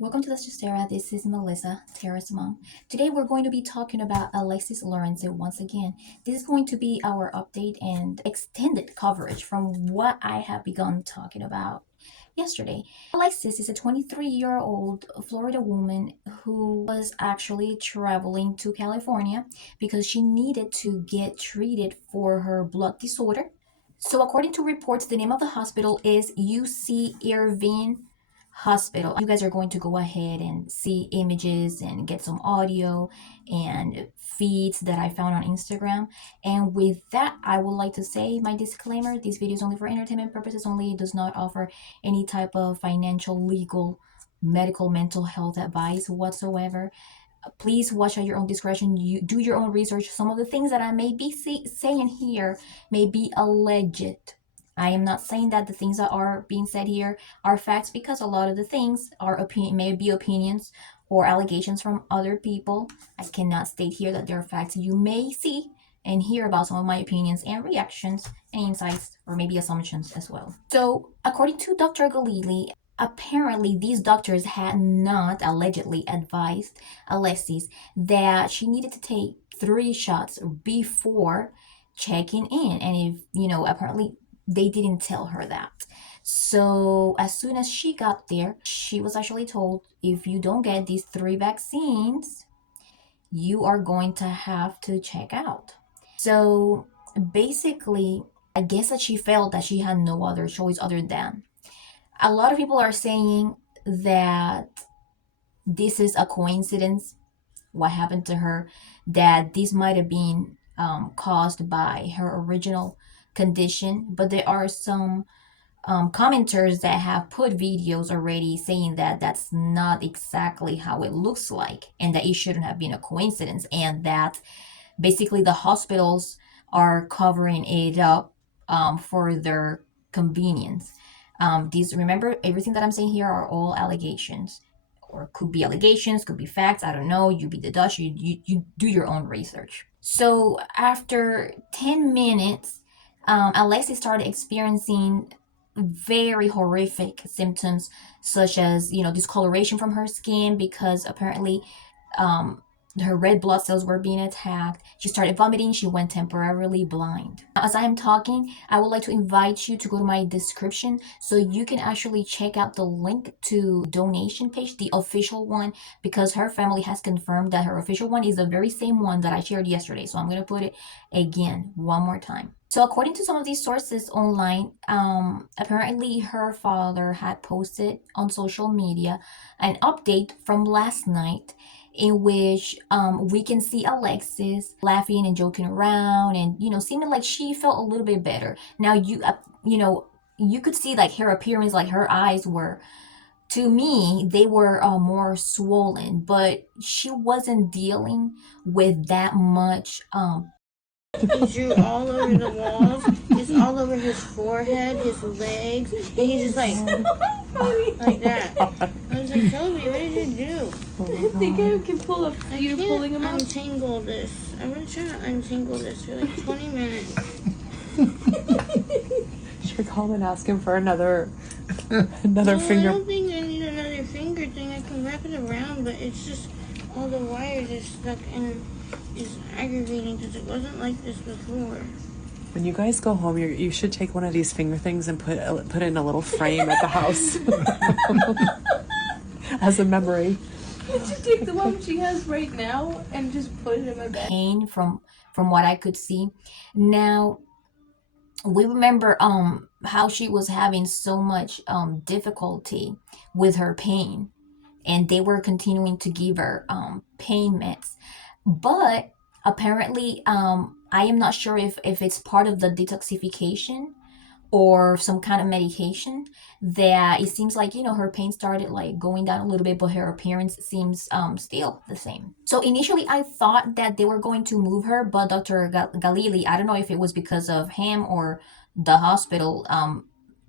Welcome to Let's Just Sarah. This is Melissa, Tara's mom. Today we're going to be talking about Alexis Lorenze once again. This is going to be our update and extended coverage from what I have begun talking about yesterday. Alexis is a 23-year-old Florida woman who was actually traveling to California because she needed to get treated for her blood disorder. So, according to reports, the name of the hospital is UC Irvine Hospital. You guys are going to go ahead and see images and get some audio and feeds that I found on Instagram. And with that, I would like to say my disclaimer: this video is only for entertainment purposes only. It does not offer any type of financial, legal, medical, mental health advice whatsoever. Please watch at your own discretion. You do your own research. Some of the things that I may be saying here may be alleged. I am not saying that the things that are being said here are facts, because a lot of the things are may be opinions or allegations from other people. I cannot state here that they are facts. You may see and hear about some of my opinions and reactions and insights, or maybe assumptions as well. So, according to Dr. Galili, apparently these doctors had not allegedly advised Alexis that she needed to take 3 shots before checking in. And apparently they didn't tell her that. So as soon as she got there, she was actually told, if you don't get these 3 vaccines, you are going to have to check out. So basically, I guess that she felt that she had no other choice other than. A lot of people are saying that this is a coincidence, what happened to her, that this might have been caused by her original condition. But there are some commenters that have put videos already saying that that's not exactly how it looks like, and that it shouldn't have been a coincidence, and that basically the hospitals are covering it up for their convenience. These, remember, everything that I'm saying here are all allegations, or could be allegations, could be facts. I don't know. You be the judge. You do your own research. So after 10 minutes, Alexis started experiencing very horrific symptoms, such as discoloration from her skin, because apparently her red blood cells were being attacked. She started vomiting. She went temporarily blind. As I am talking, I would like to invite you to go to my description so you can actually check out the link to donation page, the official one, because her family has confirmed that her official one is the very same one that I shared yesterday. So I'm going to put it again one more time. So according to some of these sources online, apparently her father had posted on social media an update from last night, in which we can see Alexis laughing and joking around, and seeming like she felt a little bit better. Now you could see like her appearance, like her eyes were, to me, they were more swollen, but she wasn't dealing with that much. He drew all over the walls. It's all over his forehead, his legs, and he's just like that. I was like, Toby, what did you do? I think I can pull up. You're pulling him out? Untangle this. I'm gonna try to untangle this for like 20 minutes. Should call and ask him for another No, finger. I don't think I need another finger thing. I can wrap it around, but it's just all the wires are stuck and it's aggravating because it wasn't like this before. When you guys go home, you should take one of these finger things and put it in a little frame at the house as a memory. Did you take the one she has right now and just put it in my bag? Pain from what I could see. Now, we remember how she was having so much difficulty with her pain, and they were continuing to give her pain meds. But apparently, I am not sure if it's part of the detoxification or some kind of medication, that it seems like her pain started like going down a little bit, but her appearance seems still the same. So initially I thought that they were going to move her, but Dr. Galili, I don't know if it was because of him or the hospital,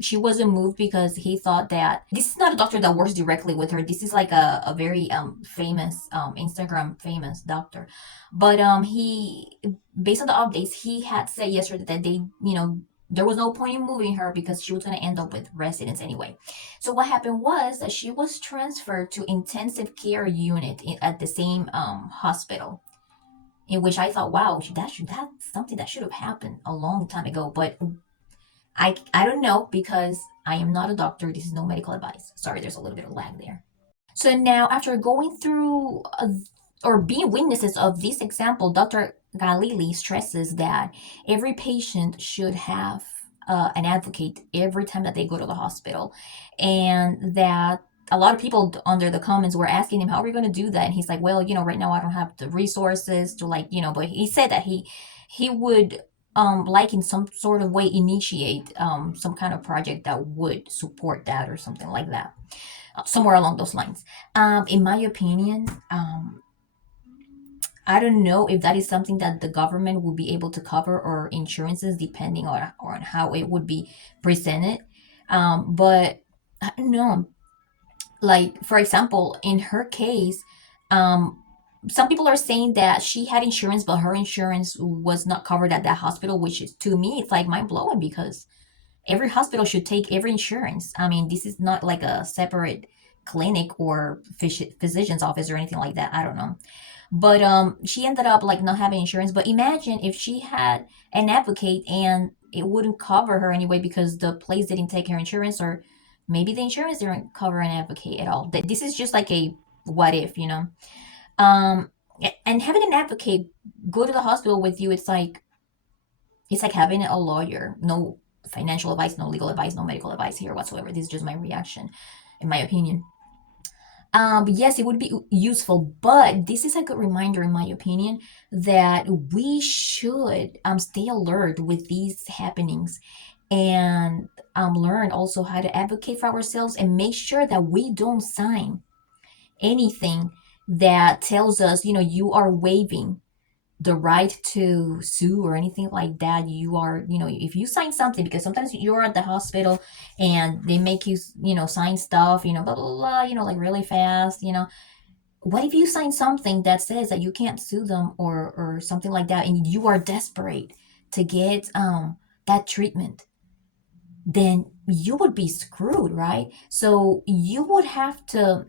she wasn't moved, because he thought that this is not a doctor that works directly with her. This is like a very famous Instagram famous doctor. But he, based on the updates, he had said yesterday that there was no point in moving her because she was going to end up with residents anyway. So what happened was that she was transferred to intensive care unit at the same hospital, in which I thought, wow, that's something that should have happened a long time ago. But I don't know because I am not a doctor. This is no medical advice. Sorry, there's a little bit of lag there. So now, after going through or being witnesses of this example, Dr. Galili stresses that every patient should have an advocate every time that they go to the hospital, and that a lot of people under the comments were asking him, how are we going to do that? And he's like, well, right now I don't have the resources to, like, but he said that he would like in some sort of way initiate some kind of project that would support that or something like that, somewhere along those lines. In my opinion, I don't know if that is something that the government will be able to cover, or insurances, depending on how it would be presented. But I don't know. Like, for example, in her case, some people are saying that she had insurance, but her insurance was not covered at that hospital, which is, to me, it's like mind blowing, because every hospital should take every insurance. I mean, this is not like a separate clinic or physician's office or anything like that. I don't know. But she ended up like not having insurance. But imagine if she had an advocate and it wouldn't cover her anyway because the place didn't take her insurance, or maybe the insurance didn't cover an advocate at all. This is just like a what if, Um, and having an advocate go to the hospital with you, it's like having a lawyer. No financial advice, no legal advice, no medical advice here whatsoever. This is just my reaction, in my opinion. But yes, it would be useful, but this is a good reminder, in my opinion, that we should stay alert with these happenings, and learn also how to advocate for ourselves, and make sure that we don't sign anything that tells us, you are waiving the right to sue or anything like that. You are, if you sign something, because sometimes you're at the hospital and they make you, sign stuff, blah, blah, blah, like really fast, what if you sign something that says that you can't sue them, or something like that, and you are desperate to get that treatment? Then you would be screwed, right? So you would have to,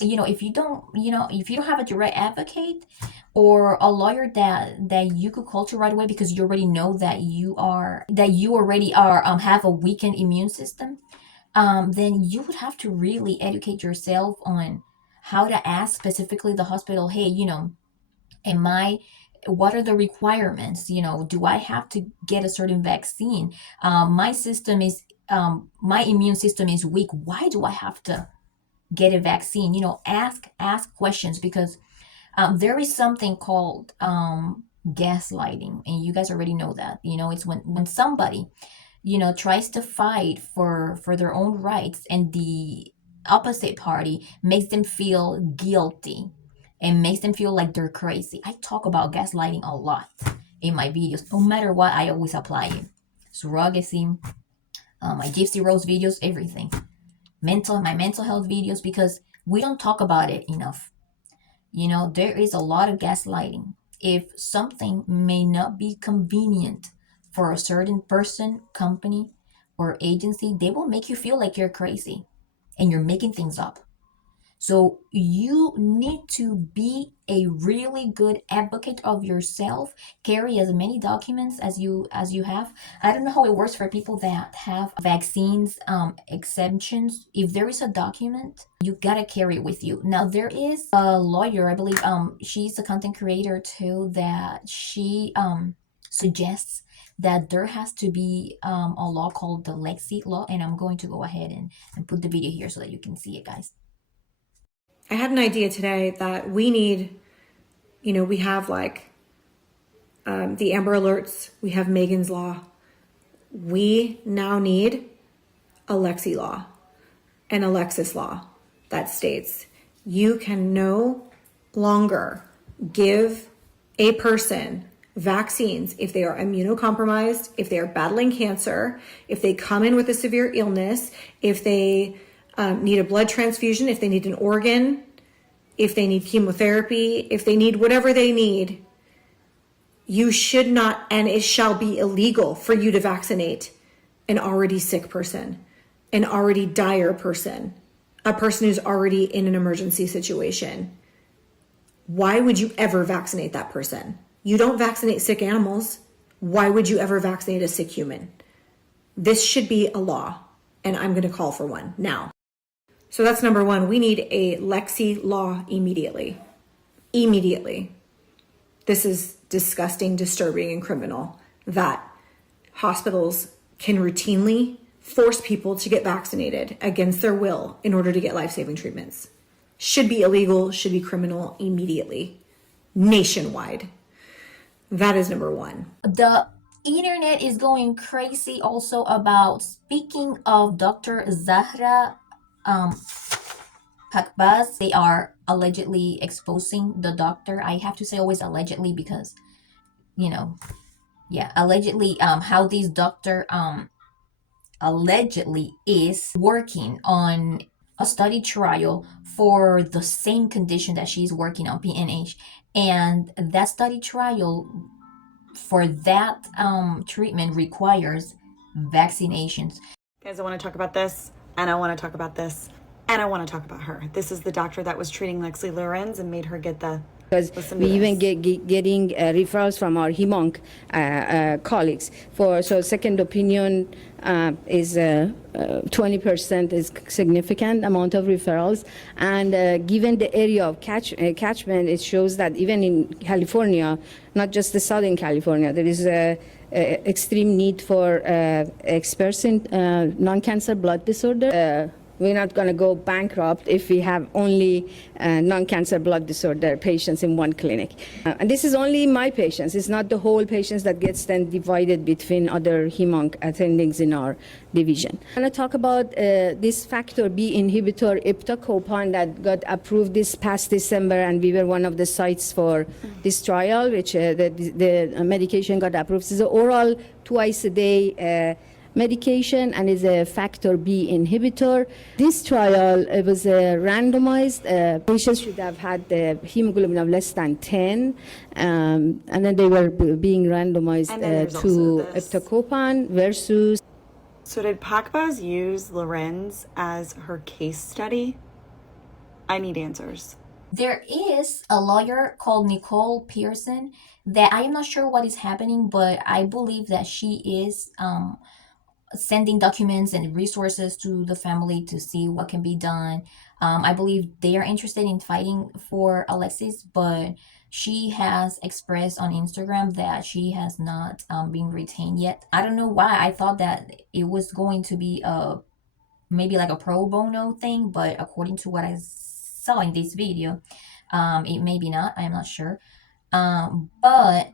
if you don't have a direct advocate or a lawyer that you could call to right away, because you already know that you already are have a weakened immune system, then you would have to really educate yourself on how to ask specifically the hospital, hey, what are the requirements? Do I have to get a certain vaccine? My immune system is weak. Why do I have to get a vaccine? Ask questions, because there is something called gaslighting, and you guys already know that. It's when somebody tries to fight for their own rights, and the opposite party makes them feel guilty and makes them feel like they're crazy. I talk about gaslighting a lot in my videos. No matter what, I always apply it. Surrogacy, my Gypsy Rose videos, everything. My mental health videos, because we don't talk about it enough. There is a lot of gaslighting. If something may not be convenient for a certain person, company, or agency, they will make you feel like you're crazy and you're making things up. So you need to be a really good advocate of yourself. Carry as many documents as you have. I don't know how it works for people that have vaccines exemptions. If there is a document, you gotta carry it with you. Now, there is a lawyer, I believe, she's a content creator too, that she suggests that there has to be a law called the ALEXIS law, and I'm going to go ahead and put the video here so that you can see it, guys. I had an idea today that we need, we have like the Amber Alerts, we have Megan's Law. We now need a Lexi Law, an Alexis Law that states you can no longer give a person vaccines if they are immunocompromised, if they are battling cancer, if they come in with a severe illness, if they need a blood transfusion, if they need an organ, if they need chemotherapy, if they need whatever they need. You should not, and it shall be illegal for you to vaccinate an already sick person, an already dire person, a person who's already in an emergency situation. Why would you ever vaccinate that person? You don't vaccinate sick animals. Why would you ever vaccinate a sick human? This should be a law, and I'm going to call for one now. So that's number one. We need a Lexi law immediately. Immediately. This is disgusting, disturbing, and criminal that hospitals can routinely force people to get vaccinated against their will in order to get life-saving treatments. Should be illegal, should be criminal immediately, nationwide. That is number one. The internet is going crazy also about, speaking of Dr. Zahra Pakbaz. They are allegedly exposing the doctor. I have to say always allegedly because, allegedly, how this doctor allegedly is working on a study trial for the same condition that she's working on, PNH, and that study trial for that treatment requires vaccinations. Guys, I want to talk about this, and I want to talk about this, and I want to talk about her. This is the doctor that was treating Lexi Lorenz and made her get the... Because we even getting referrals from our hemonc colleagues. So second opinion is 20% is significant amount of referrals. And given the area of catchment, it shows that even in California, not just the Southern California, there is a extreme need for experts in non-cancer blood disorder. We're not going to go bankrupt if we have only non-cancer blood disorder patients in one clinic. And this is only my patients. It's not the whole patients that gets then divided between other hemonc attendings in our division. I'm going to talk about this factor B inhibitor, iptacopan, that got approved this past December, and we were one of the sites for this trial, which the medication got approved. It's an oral twice-a-day medication and is a factor B inhibitor. This trial, it was randomized. Patients should have had the hemoglobin of less than 10, and then they were being randomized to iptacopan versus... So did Pakbaz use Lorenz as her case study? I need answers. There is a lawyer called Nicole Pearson that I am not sure what is happening, but I believe that she is sending documents and resources to the family to see what can be done. I believe they are interested in fighting for Alexis, but she has expressed on Instagram that she has not been retained yet. I don't know why. I thought that it was going to be maybe like a pro bono thing, but according to what I saw in this video, it may be not. I am not sure. But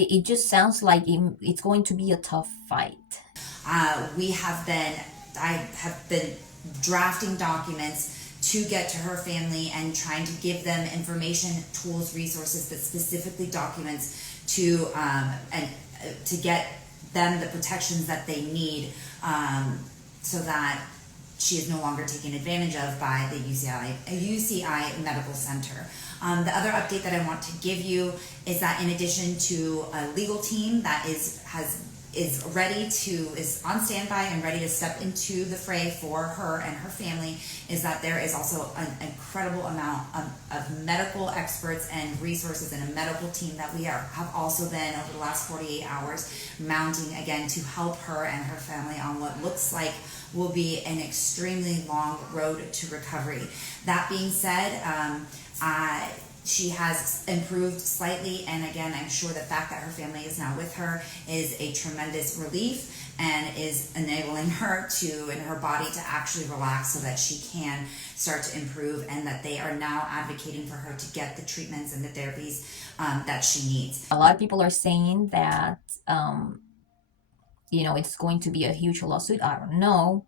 it just sounds like it's going to be a tough fight. I have been drafting documents to get to her family and trying to give them information, tools, resources, but specifically documents to get them the protections that they need, so that she is no longer taken advantage of by the UCI Medical Center. The other update that I want to give you is that in addition to a legal team that is on standby and ready to step into the fray for her and her family, is that there is also an incredible amount of medical experts and resources and a medical team that we have also been over the last 48 hours mounting again to help her and her family on what looks like will be an extremely long road to recovery. That being said, she has improved slightly, and again, I'm sure the fact that her family is now with her is a tremendous relief and is enabling her and her body to actually relax so that she can start to improve, and that they are now advocating for her to get the treatments and the therapies that she needs. A lot of people are saying that, it's going to be a huge lawsuit. I don't know.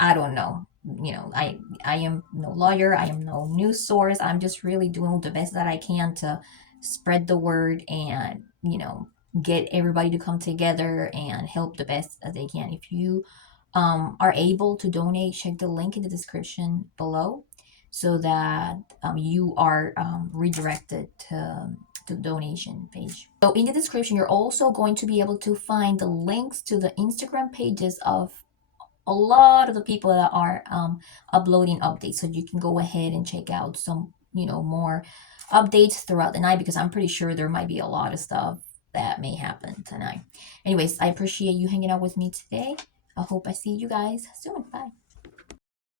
I am no lawyer. I am no news source. I'm just really doing the best that I can to spread the word and, get everybody to come together and help the best as they can. If you are able to donate, check the link in the description below so that you are redirected to to the donation page. So in the description, you're also going to be able to find the links to the Instagram pages of a lot of the people that are uploading updates, so you can go ahead and check out some, you know, more updates throughout the night, because I'm pretty sure there might be a lot of stuff that may happen tonight. Anyways, I appreciate you hanging out with me today. I hope I see you guys soon. Bye.